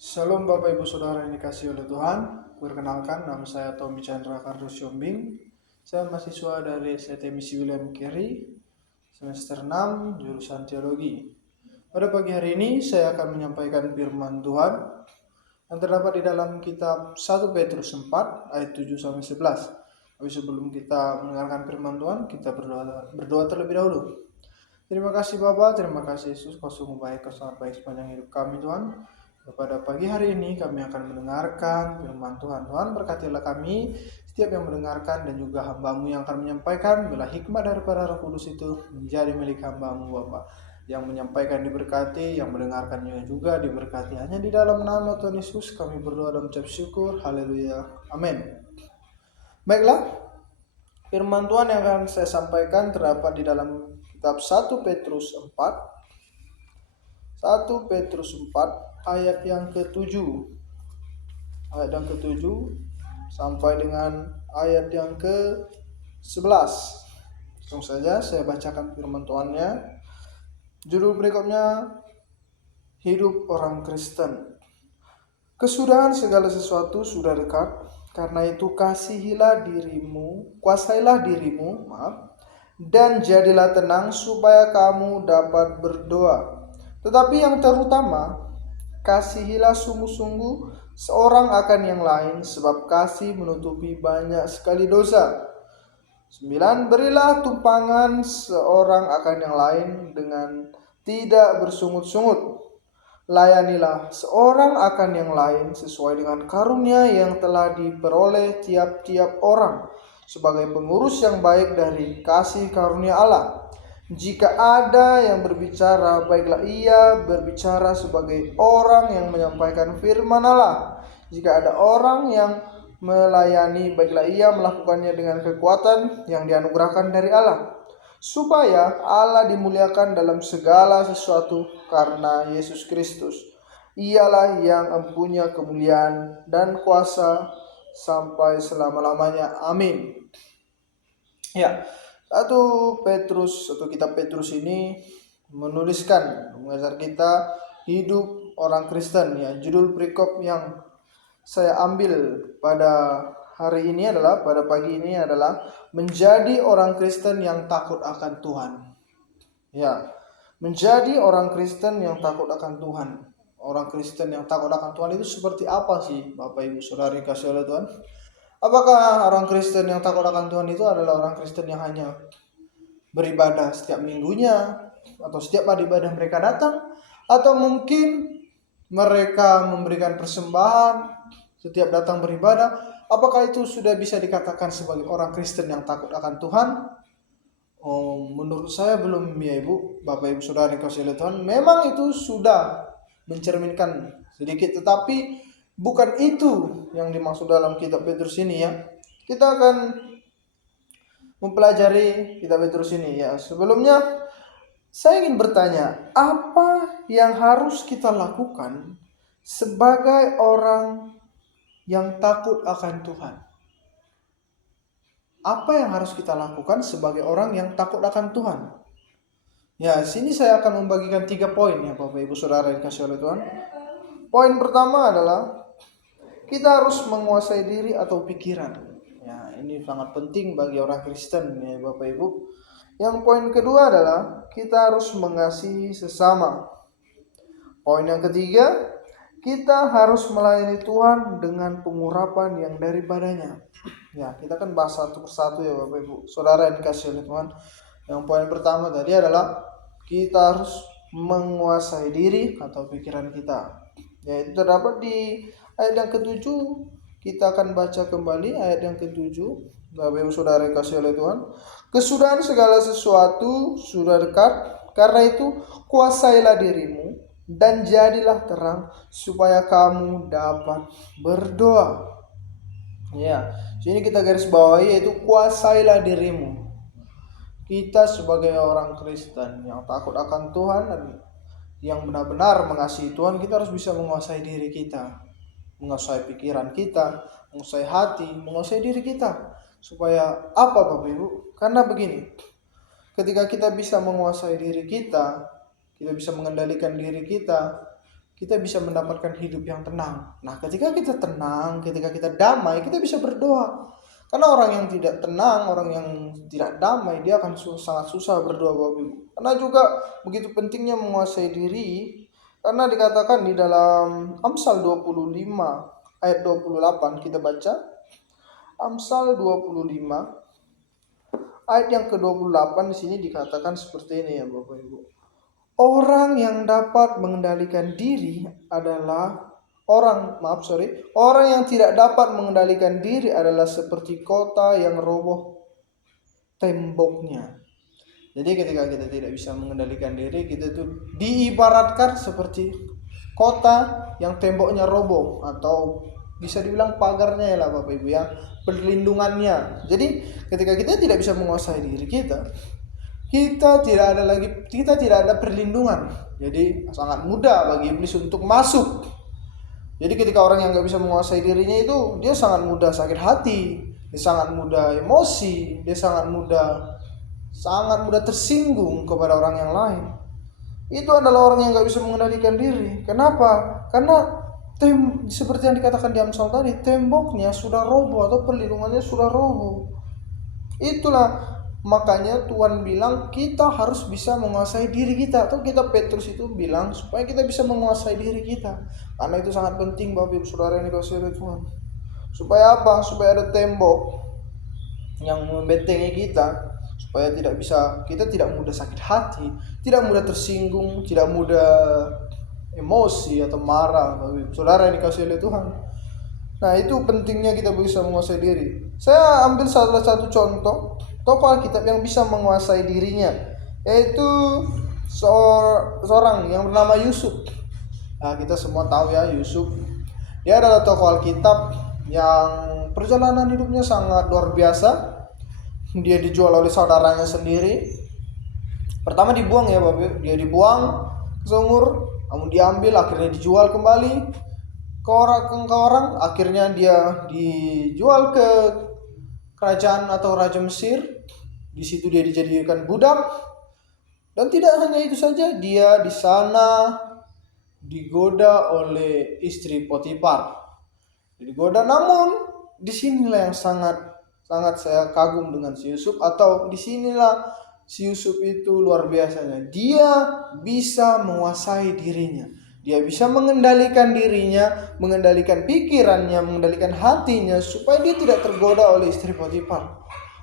Shalom Bapak Ibu Saudara yang dikasihi oleh Tuhan. Perkenalkan, nama saya Tommy Chandra Kardus Yombing. Saya mahasiswa dari SIT Misi William Carey, semester 6, jurusan Teologi. Pada pagi hari ini saya akan menyampaikan firman Tuhan yang terdapat di dalam kitab 1 Petrus 4 ayat 7 sampai 11. Tapi sebelum kita mendengarkan firman Tuhan, kita berdoa terlebih dahulu. Terima kasih Bapak, terima kasih Yesus, Kau sungguh baik, Kau sangat baik sepanjang hidup kami Tuhan. Pada pagi hari ini kami akan mendengarkan firman Tuhan. Tuhan berkatilah kami, setiap yang mendengarkan dan juga hamba-Mu yang akan menyampaikan, bila hikmat daripada Roh Kudus itu menjadi milik hamba-Mu Bapak. Yang menyampaikan diberkati, yang mendengarkannya juga diberkati. Hanya di dalam nama Tuhan Yesus kami berdoa dan mengucap syukur. Haleluya. Amin. Baiklah, firman Tuhan yang akan saya sampaikan terdapat di dalam kitab 1 Petrus 4. 1 Petrus 4 ayat yang ke-7. Ayat yang ke-7 sampai dengan ayat yang ke-11. Langsung saja saya bacakan firman Tuhannya. Judul berikutnya, Hidup Orang Kristen. Kesudahan segala sesuatu sudah dekat, karena itu kuasailah dirimu, dan jadilah tenang supaya kamu dapat berdoa. Tetapi yang terutama, kasihilah sungguh-sungguh seorang akan yang lain, sebab kasih menutupi banyak sekali dosa. 9. Berilah tumpangan seorang akan yang lain dengan tidak bersungut-sungut. Layanilah seorang akan yang lain sesuai dengan karunia yang telah diperoleh tiap-tiap orang, sebagai pengurus yang baik dari kasih karunia Allah. Jika ada yang berbicara, baiklah ia berbicara sebagai orang yang menyampaikan firman Allah. Jika ada orang yang melayani, baiklah ia melakukannya dengan kekuatan yang dianugerahkan dari Allah, supaya Allah dimuliakan dalam segala sesuatu karena Yesus Kristus. Ialah yang mempunyai kemuliaan dan kuasa sampai selama-lamanya. Amin. Ya, 1 Petrus atau kitab Petrus ini menuliskan, mengajar kita hidup orang Kristen. Ya, judul perikop yang saya ambil pada hari ini adalah, pada pagi ini adalah menjadi orang Kristen yang takut akan Tuhan. Ya, menjadi orang Kristen yang takut akan Tuhan. Orang Kristen yang takut akan Tuhan itu seperti apa sih, Bapak Ibu Saudara dikasihi oleh Tuhan? Apakah orang Kristen yang takut akan Tuhan itu adalah orang Kristen yang hanya beribadah setiap minggunya, atau setiap hari ibadah mereka datang, atau mungkin mereka memberikan persembahan setiap datang beribadah? Apakah itu sudah bisa dikatakan sebagai orang Kristen yang takut akan Tuhan? Oh, menurut saya belum ya Ibu, Bapak Ibu Saudara dikasihi oleh Tuhan. Memang itu sudah mencerminkan sedikit, tetapi bukan itu yang dimaksud dalam kitab Petrus ini ya. Kita akan mempelajari kitab Petrus ini ya. Sebelumnya saya ingin bertanya, apa yang harus kita lakukan sebagai orang yang takut akan Tuhan? Apa yang harus kita lakukan sebagai orang yang takut akan Tuhan? Ya, sini saya akan membagikan 3 poin ya Bapak Ibu Saudara yang dikasihi oleh Tuhan. Poin pertama adalah kita harus menguasai diri atau pikiran. Ya, ini sangat penting bagi orang Kristen ya Bapak Ibu. Yang poin kedua adalah kita harus mengasihi sesama. Poin yang ketiga, kita harus melayani Tuhan dengan pengurapan yang daripadanya. Ya, kita kan bahas satu persatu ya Bapak Ibu Saudara yang dikasihi oleh Tuhan. Yang poin pertama tadi adalah kita harus menguasai diri atau pikiran kita. Ya, itu terdapat di ayat yang ke-7. Kita akan baca kembali ayat yang ke-7. Bapak Ibu Saudara yang dikasihi oleh Tuhan. Kesudahan segala sesuatu sudah dekat, karena itu kuasailah dirimu dan jadilah terang supaya kamu dapat berdoa. Ya, sini kita garis bawahi yaitu kuasailah dirimu. Kita sebagai orang Kristen yang takut akan Tuhan dan yang benar-benar mengasihi Tuhan, kita harus bisa menguasai diri kita, menguasai pikiran kita, menguasai hati, menguasai diri kita. Supaya apa Bapak Ibu? Karena begini, ketika kita bisa menguasai diri kita bisa mengendalikan diri kita kita bisa mendapatkan hidup yang tenang. Nah, ketika kita tenang, ketika kita damai, kita bisa berdoa. Karena orang yang tidak tenang, orang yang tidak damai, dia akan sangat susah berdoa, Bapak Ibu. Karena juga begitu pentingnya menguasai diri, karena dikatakan di dalam Amsal 25 ayat 28, kita baca Amsal 25 ayat yang ke-28. Di sini dikatakan seperti ini ya Bapak Ibu. Orang yang dapat mengendalikan diri adalah orang yang tidak dapat mengendalikan diri adalah seperti kota yang roboh temboknya. Jadi ketika kita tidak bisa mengendalikan diri, kita itu diibaratkan seperti kota yang temboknya roboh, atau bisa dibilang pagarnya ya lah Bapak Ibu ya, perlindungannya. Jadi ketika kita tidak bisa menguasai diri kita tidak ada perlindungan. Jadi sangat mudah bagi iblis untuk masuk. Jadi ketika orang yang nggak bisa menguasai dirinya itu, dia sangat mudah sakit hati, dia sangat mudah emosi, dia sangat mudah tersinggung kepada orang yang lain. Itu adalah orang yang nggak bisa mengendalikan diri. Kenapa? Karena seperti yang dikatakan di Amsal tadi, temboknya sudah roboh atau perlindungannya sudah roboh. Itulah makanya Tuhan bilang kita harus bisa menguasai diri kita, atau Petrus itu bilang supaya kita bisa menguasai diri kita. Karena itu sangat penting Bapak Ibu Saudara yang dikasihi oleh Tuhan. Supaya apa? Supaya ada tembok yang membentengi kita, supaya kita tidak mudah sakit hati, tidak mudah tersinggung, tidak mudah emosi atau marah. Bapak Ibu Saudara yang dikasihi oleh Tuhan. Nah, itu pentingnya kita bisa menguasai diri. Saya ambil salah satu contoh tokoh Alkitab yang bisa menguasai dirinya, yaitu seorang yang bernama Yusuf. Nah, kita semua tahu ya Yusuf. Dia adalah tokoh Alkitab yang perjalanan hidupnya sangat luar biasa. Dia dijual oleh saudaranya sendiri. Pertama dibuang ya Bapak. Dia dibuang seumur, namun diambil, akhirnya dijual kembali ke orang. Akhirnya dia dijual ke kerajaan atau Raja Mesir. Di situ dia dijadikan budak. Dan tidak hanya itu saja, dia di sana digoda oleh istri Potifar. Digoda, namun disinilah yang sangat saya kagum dengan si Yusuf, atau disinilah si Yusuf itu luar biasanya. Dia bisa menguasai dirinya. Dia bisa mengendalikan dirinya, mengendalikan pikirannya, mengendalikan hatinya, supaya dia tidak tergoda oleh istri Potifar.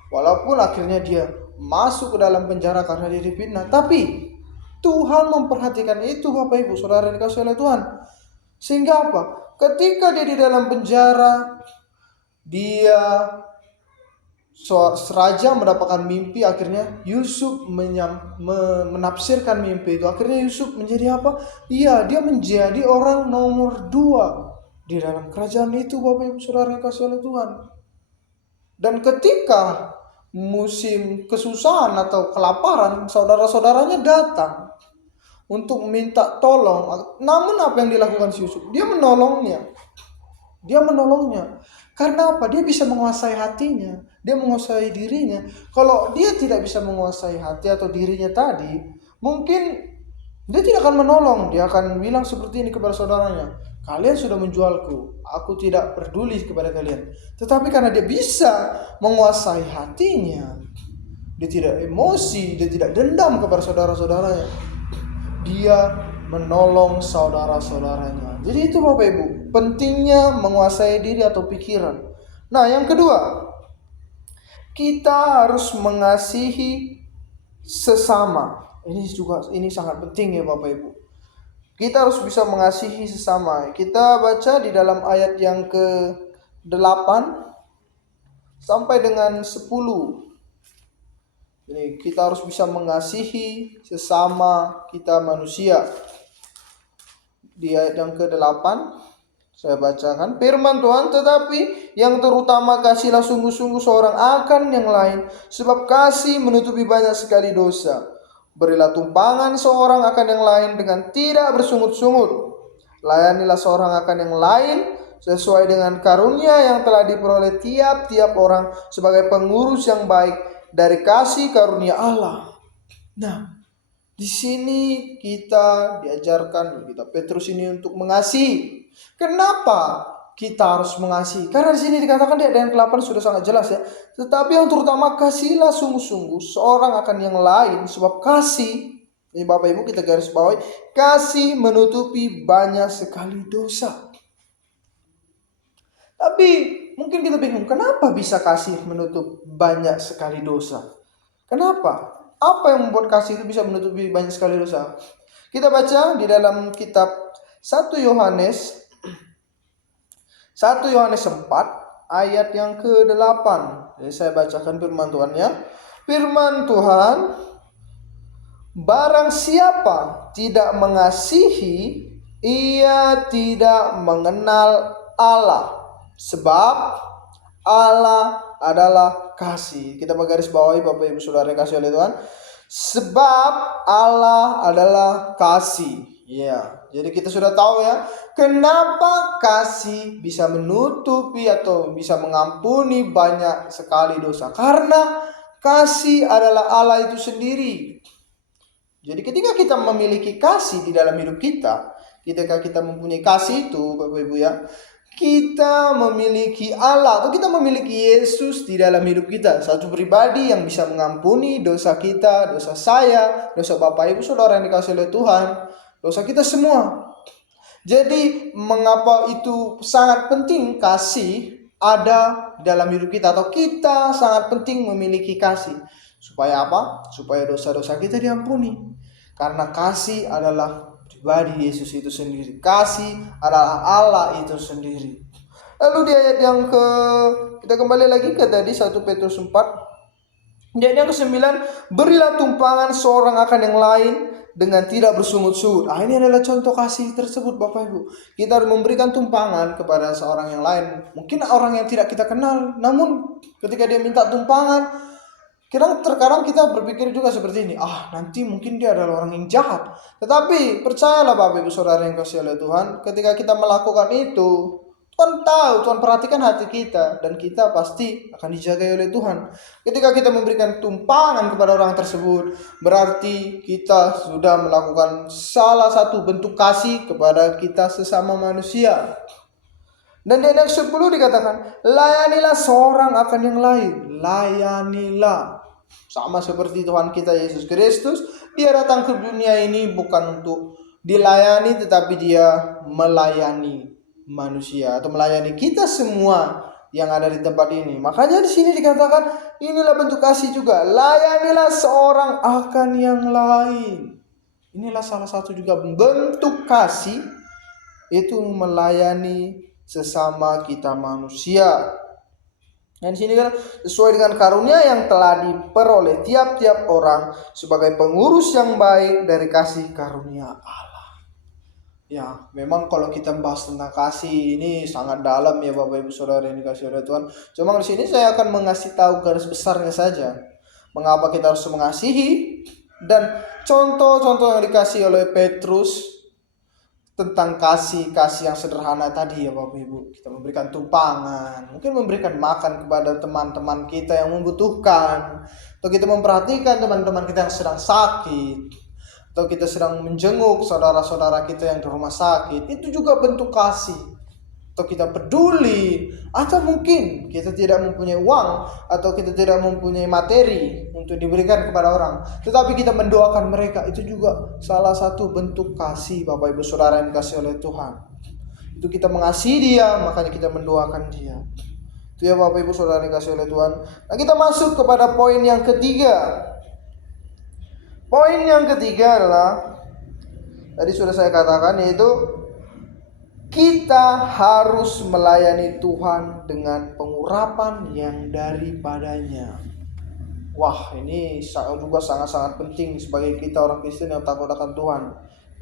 Walaupun akhirnya dia masuk ke dalam penjara karena dia difitnah, tapi Tuhan memperhatikan itu Bapak Ibu Saudara yang dikasihi oleh Tuhan. Sehingga apa? Ketika dia di dalam penjara, dia raja mendapatkan mimpi. Akhirnya Yusuf menafsirkan mimpi itu. Akhirnya Yusuf menjadi apa? Iya, dia menjadi orang nomor 2 di dalam kerajaan itu Bapak Ibu Saudara yang dikasihi oleh Tuhan. Dan ketika musim kesusahan atau kelaparan, saudara-saudaranya datang untuk minta tolong. Namun apa yang dilakukan si Yusuf? Dia menolongnya. Karena apa? Dia bisa menguasai hatinya, dia menguasai dirinya. Kalau dia tidak bisa menguasai hati atau dirinya tadi, mungkin dia tidak akan menolong. Dia akan bilang seperti ini kepada saudaranya, kalian sudah menjualku, aku tidak peduli kepada kalian. Tetapi karena dia bisa menguasai hatinya, dia tidak emosi, dia tidak dendam kepada saudara-saudaranya, dia menolong saudara-saudaranya. Jadi itu Bapak Ibu, pentingnya menguasai diri atau pikiran. Nah, yang kedua, kita harus mengasihi sesama. Ini sangat penting ya Bapak Ibu. Kita harus bisa mengasihi sesama. Kita baca di dalam ayat yang ke-8 sampai dengan 10. Jadi kita harus bisa mengasihi sesama kita manusia. Di ayat yang ke-8 saya bacakan firman Tuhan, tetapi yang terutama kasihlah sungguh-sungguh seorang akan yang lain, sebab kasih menutupi banyak sekali dosa. Berilah tumpangan seorang akan yang lain dengan tidak bersungut-sungut. Layanilah seorang akan yang lain sesuai dengan karunia yang telah diperoleh tiap-tiap orang sebagai pengurus yang baik dari kasih karunia Allah. Nah, Di sini kita diajarkan, kita Petrus ini untuk mengasihi. Kenapa kita harus mengasihi? Karena di sini dikatakan di ayat 8 sudah sangat jelas ya. Tetapi yang terutama kasihilah sungguh-sungguh seorang akan yang lain, sebab kasih, ini Bapak Ibu kita garis bawahi, kasih menutupi banyak sekali dosa. Tapi mungkin kita bingung, kenapa bisa kasih menutup banyak sekali dosa? Kenapa? Apa yang membuat kasih itu bisa menutupi banyak sekali dosa? Kita baca di dalam kitab 1 Yohanes 4 ayat yang ke-8. Jadi saya bacakan firman Tuhannya. Firman Tuhan, barang siapa tidak mengasihi, ia tidak mengenal Allah. Sebab Allah adalah kasih. Kita garis bawahi Bapak Ibu Saudara yang kasih oleh Tuhan. Sebab Allah adalah kasih. Ya, jadi kita sudah tahu ya, kenapa kasih bisa menutupi atau bisa mengampuni banyak sekali dosa. Karena kasih adalah Allah itu sendiri. Jadi ketika kita memiliki kasih di dalam hidup kita, ketika kita mempunyai kasih itu Bapak Ibu ya, kita memiliki Allah atau kita memiliki Yesus di dalam hidup kita. Satu pribadi yang bisa mengampuni dosa kita, dosa saya, dosa Bapak Ibu Saudara yang dikasihi oleh Tuhan, dosa kita semua. Jadi mengapa itu sangat penting kasih ada dalam hidup kita, atau kita sangat penting memiliki kasih. Supaya apa? Supaya dosa-dosa kita diampuni. Karena kasih adalah pribadi Yesus itu sendiri. Kasih adalah Allah itu sendiri. Lalu di ayat yang kita kembali lagi ke tadi 1 Petrus 4. Di ayat yang ke-9, berilah tumpangan seorang akan yang lain dengan tidak bersungut-sungut. Ini adalah contoh kasih tersebut Bapak Ibu. Kita harus memberikan tumpangan kepada seorang yang lain. Mungkin orang yang tidak kita kenal, namun ketika dia minta tumpangan, terkadang kita berpikir juga seperti ini, nanti mungkin dia adalah orang yang jahat. Tetapi percayalah Bapak Ibu Saudara yang kasih oleh Tuhan, ketika kita melakukan itu, Tuhan tahu, Tuhan perhatikan hati kita, dan kita pasti akan dijaga oleh Tuhan. Ketika kita memberikan tumpangan kepada orang tersebut, berarti kita sudah melakukan salah satu bentuk kasih kepada kita sesama manusia. Dan di ayat 10 dikatakan, layanilah seorang akan yang lain. Layanilah. Sama seperti Tuhan kita Yesus Kristus, dia datang ke dunia ini bukan untuk dilayani, tetapi dia melayani manusia atau melayani kita semua yang ada di tempat ini. Makanya di sini dikatakan, inilah bentuk kasih juga. Layanilah seorang akan yang lain. Inilah salah satu juga bentuk kasih, itu melayani sesama kita manusia. Dan di sini kan sesuai dengan karunia yang telah diperoleh tiap-tiap orang sebagai pengurus yang baik dari kasih karunia Allah. Ya, memang kalau kita bahas tentang kasih ini sangat dalam ya Bapak Ibu Saudara yang dikasihi oleh Tuhan. Cuma di sini saya akan mengasih tahu garis besarnya saja. Mengapa kita harus mengasihi, dan contoh-contoh yang dikasih oleh Petrus tentang kasih yang sederhana tadi ya Bapak Ibu. Kita memberikan tumpangan, mungkin memberikan makan kepada teman-teman kita yang membutuhkan, atau kita memperhatikan teman-teman kita yang sedang sakit, atau kita sedang menjenguk saudara-saudara kita yang di rumah sakit. Itu juga bentuk kasih. Atau kita peduli, atau mungkin kita tidak mempunyai uang, atau kita tidak mempunyai materi untuk diberikan kepada orang, tetapi kita mendoakan mereka. Itu juga salah satu bentuk kasih Bapak Ibu Saudara yang dikasihi oleh Tuhan. Itu kita mengasihi dia, makanya kita mendoakan dia. Itu ya Bapak Ibu Saudara yang dikasihi oleh Tuhan. Nah, kita masuk kepada poin yang ketiga. Poin yang ketiga adalah, tadi sudah saya katakan, yaitu kita harus melayani Tuhan dengan pengurapan yang daripadanya. Wah, ini juga sangat-sangat penting sebagai kita orang Kristen yang takut akan Tuhan.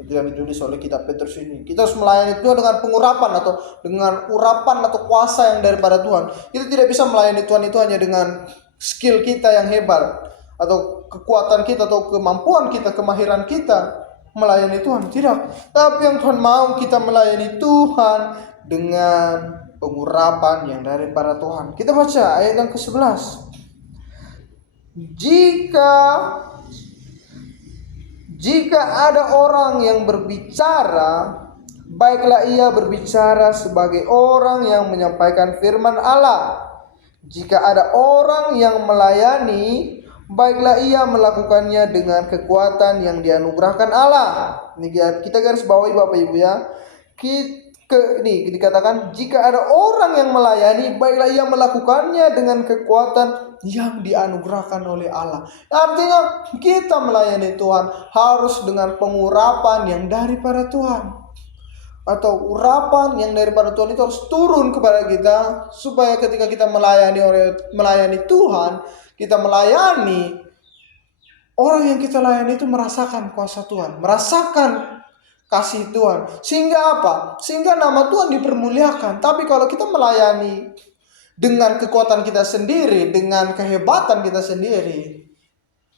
Ketika ditulis oleh kitab Petrus ini, kita harus melayani Tuhan dengan pengurapan atau dengan urapan atau kuasa yang daripada Tuhan. Kita tidak bisa melayani Tuhan itu hanya dengan skill kita yang hebat, atau kekuatan kita, atau kemampuan kita, kemahiran kita melayani Tuhan. Tidak. Tapi yang Tuhan mau kita melayani Tuhan dengan pengurapan yang daripada Tuhan. Kita baca ayat yang Jika ada orang yang berbicara, baiklah ia berbicara sebagai orang yang menyampaikan firman Allah. Jika ada orang yang melayani, baiklah ia melakukannya dengan kekuatan yang dianugerahkan Allah. Ini kita garis bawahi Bapak Ibu ya. Ini dikatakan jika ada orang yang melayani, baiklah ia melakukannya dengan kekuatan yang dianugerahkan oleh Allah. Artinya kita melayani Tuhan harus dengan pengurapan yang daripada Tuhan, atau urapan yang daripada Tuhan itu harus turun kepada kita, supaya ketika kita melayani Tuhan, kita melayani orang yang kita layani itu merasakan kuasa Tuhan, merasakan kasih Tuhan. Sehingga apa? Sehingga nama Tuhan dipermuliakan. Tapi kalau kita melayani dengan kekuatan kita sendiri, dengan kehebatan kita sendiri,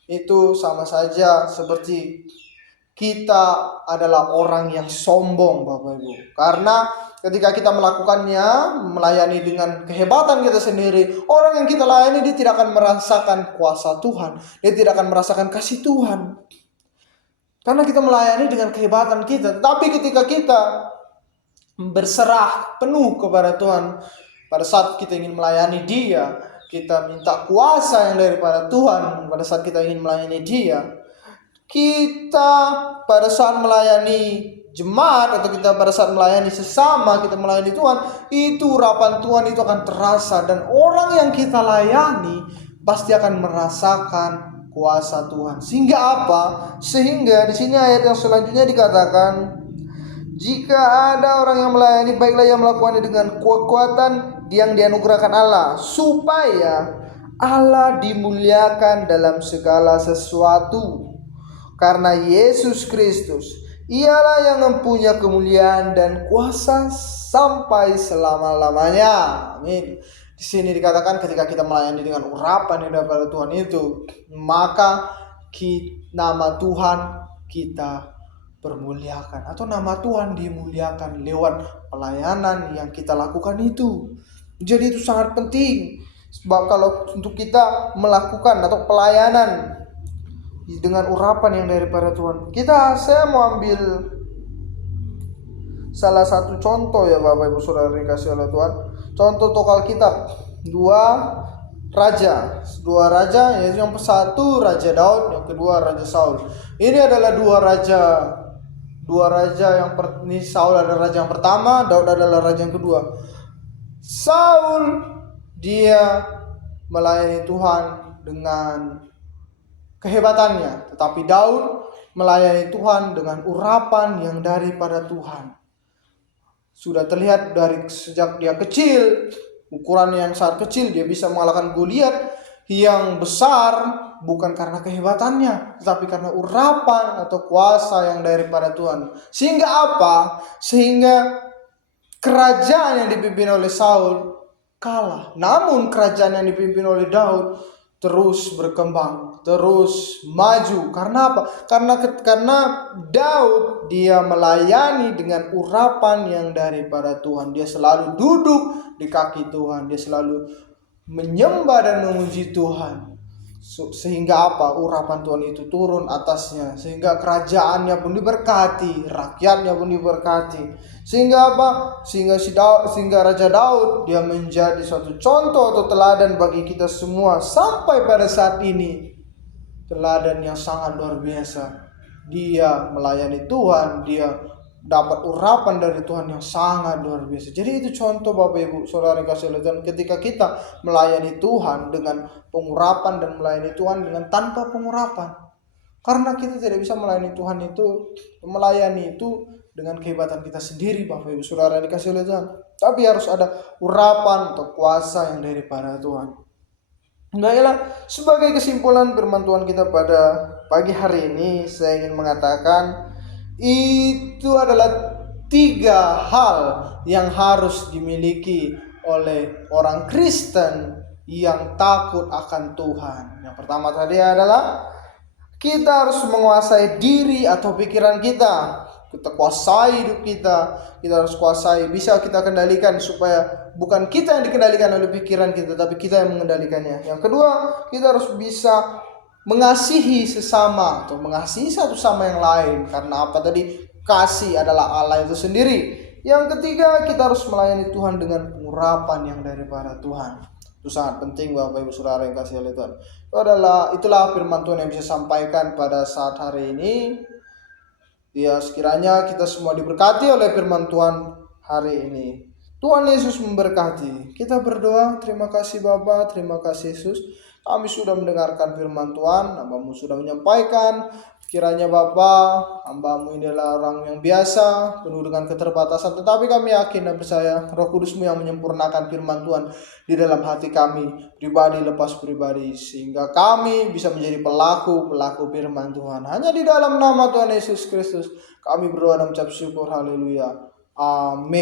itu sama saja seperti kita adalah orang yang sombong, Bapak Ibu. Karena ketika kita melakukannya, melayani dengan kehebatan kita sendiri, orang yang kita layani dia tidak akan merasakan kuasa Tuhan, dia tidak akan merasakan kasih Tuhan. Karena kita melayani dengan kehebatan kita. Tapi ketika kita berserah penuh kepada Tuhan, pada saat kita ingin melayani Dia, kita minta kuasa yang daripada Tuhan. Pada saat kita ingin melayani Dia, kita pada saat melayani jemaat, atau kita pada saat melayani sesama, kita melayani Tuhan, itu urapan Tuhan itu akan terasa. Dan orang yang kita layani pasti akan merasakan kuasa Tuhan. Sehingga apa? Sehingga di sini ayat yang selanjutnya dikatakan, jika ada orang yang melayani, baiklah ia melakukannya dengan kekuatan yang dianugerahkan Allah, supaya Allah dimuliakan dalam segala sesuatu. Karena Yesus Kristus, ialah yang mempunyai kemuliaan dan kuasa sampai selama-lamanya. Amin. Di sini dikatakan ketika kita melayani dengan urapan yang daripada Tuhan itu, maka nama Tuhan kita permuliakan, atau nama Tuhan dimuliakan lewat pelayanan yang kita lakukan itu. Jadi itu sangat penting. Sebab kalau untuk kita melakukan atau pelayanan dengan urapan yang daripada Tuhan, saya mau ambil salah satu contoh ya Bapak Ibu Saudara dikasih oleh Tuhan. Contoh tokoh Alkitab, dua raja, yaitu yang satu Raja Daud, yang kedua Raja Saul. Ini adalah dua raja yang ini Saul adalah raja yang pertama, Daud adalah raja yang kedua. Saul dia melayani Tuhan dengan kehebatannya, tetapi Daud melayani Tuhan dengan urapan yang daripada Tuhan. Sudah terlihat dari sejak dia kecil, ukurannya yang sangat kecil, dia bisa mengalahkan Goliat yang besar, bukan karena kehebatannya, tetapi karena urapan atau kuasa yang daripada Tuhan. Sehingga apa? Sehingga kerajaan yang dipimpin oleh Saul kalah. Namun kerajaan yang dipimpin oleh Daud terus berkembang, terus maju. Karena apa? Karena Daud dia melayani dengan urapan yang daripada Tuhan. Dia selalu duduk di kaki Tuhan, dia selalu menyembah dan memuji Tuhan. Sehingga apa? Urapan Tuhan itu turun atasnya, sehingga kerajaannya pun diberkati, rakyatnya pun diberkati. Sehingga apa? Sehingga Raja Daud dia menjadi suatu contoh atau teladan bagi kita semua sampai pada saat ini. Teladan yang sangat luar biasa. Dia melayani Tuhan, dia dapat urapan dari Tuhan yang sangat luar biasa. Jadi itu contoh Bapak Ibu Saudara kasih oleh Tuhan, ketika kita melayani Tuhan dengan pengurapan dan melayani Tuhan dengan tanpa pengurapan. Karena kita tidak bisa melayani Tuhan itu dengan kehebatan kita sendiri Bapak Ibu Saudara dikasih oleh Tuhan. Tapi harus ada urapan atau kuasa yang daripada Tuhan. Baiklah, sebagai kesimpulan firman Tuhan kita pada pagi hari ini, saya ingin mengatakan itu adalah 3 hal yang harus dimiliki oleh orang Kristen yang takut akan Tuhan. Yang pertama tadi adalah kita harus menguasai diri atau pikiran kita. Kita kuasai hidup kita harus kuasai, bisa kita kendalikan, supaya bukan kita yang dikendalikan oleh pikiran kita, tapi kita yang mengendalikannya. Yang kedua, kita harus bisa mengasihi sesama atau mengasihi satu sama yang lain. Karena apa tadi? Kasih adalah Allah itu sendiri. Yang ketiga, kita harus melayani Tuhan dengan pengurapan yang daripada Tuhan. Itu sangat penting Bapak Ibu Saudara yang kasih oleh Tuhan. Itulah firman Tuhan yang bisa sampaikan pada saat hari ini. Ya, sekiranya kita semua diberkati oleh firman Tuhan hari ini. Tuhan Yesus memberkati. Kita berdoa, terima kasih Bapa, terima kasih Yesus. Kami sudah mendengarkan firman Tuhan, Hamba-Mu sudah menyampaikan. Kiranya Bapa, Hamba-Mu ini adalah orang yang biasa, penuh dengan keterbatasan. Tetapi kami yakin dan percaya Roh Kudus-Mu yang menyempurnakan firman Tuhan di dalam hati kami, pribadi lepas pribadi. Sehingga kami bisa menjadi pelaku firman Tuhan. Hanya di dalam nama Tuhan Yesus Kristus kami berdoa dan mengucap syukur. Haleluya. Amin.